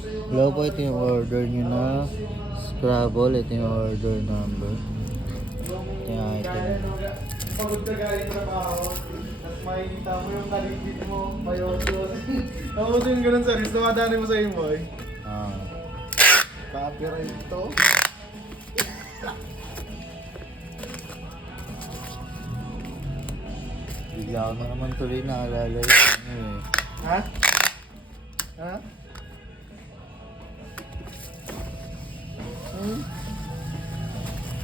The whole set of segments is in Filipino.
Hello po, ito yung order nyo na Scrabble. Ito yung order number. Ito yung item. Pagod ka galing trabaho, tapos makikita mo yung kaligid mo, mayosos. Tapos yung ganun sa rin, dumadaanin mo sa imo eh. Ah. Copyright to. Bigla ko na naman tuloy naalala yun. Ano eh. Ha? Ha?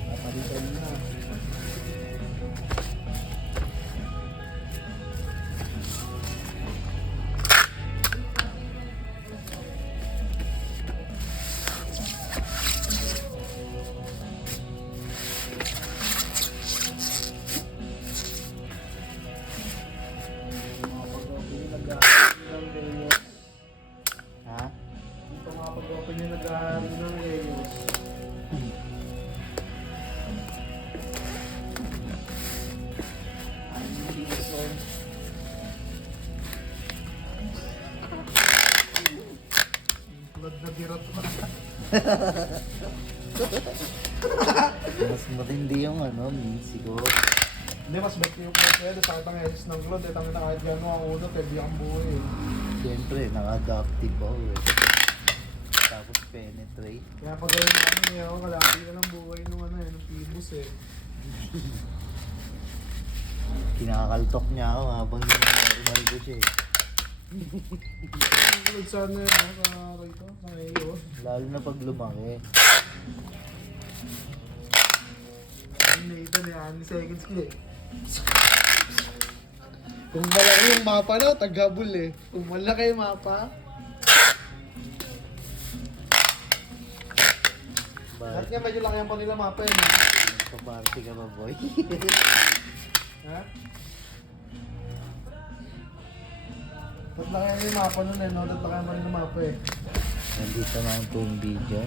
Napalitan na. Ha? Ito mga pag-open yung nag-aaral ng Leos. Blood na birot pa. Mas matindi yung ano, siguro. Hindi, mas bet yung pwede sa kitang esis ng Glod. Eh, tangin na kahit gano'n ang ulo, pwede ang buhay eh. Siyempre, naka-adaptive ako eh. Tapos penetrate. Kaya pag gano'n namin eh, ako kalaki ka ng buhay nung ano eh, nung Pibus eh. Kinakaltok niya ako habang Ronaldo siya eh. Ang Glod sana yun, sa rito, sa ngayon. Lalo na pag lumaki. Ang Nathan eh, 1 seconds ko eh. Kung malaki yung mapa no, tagabul eh. Kung malaki yung mapa, lahat nga medyo laki ang panila mapa eh. No? Nagpa-party ka ba, boy? Ha? Lahat laki yung mapa nun eh, no? Lahat laki ang panila mapa eh. Nandito na ang buong video.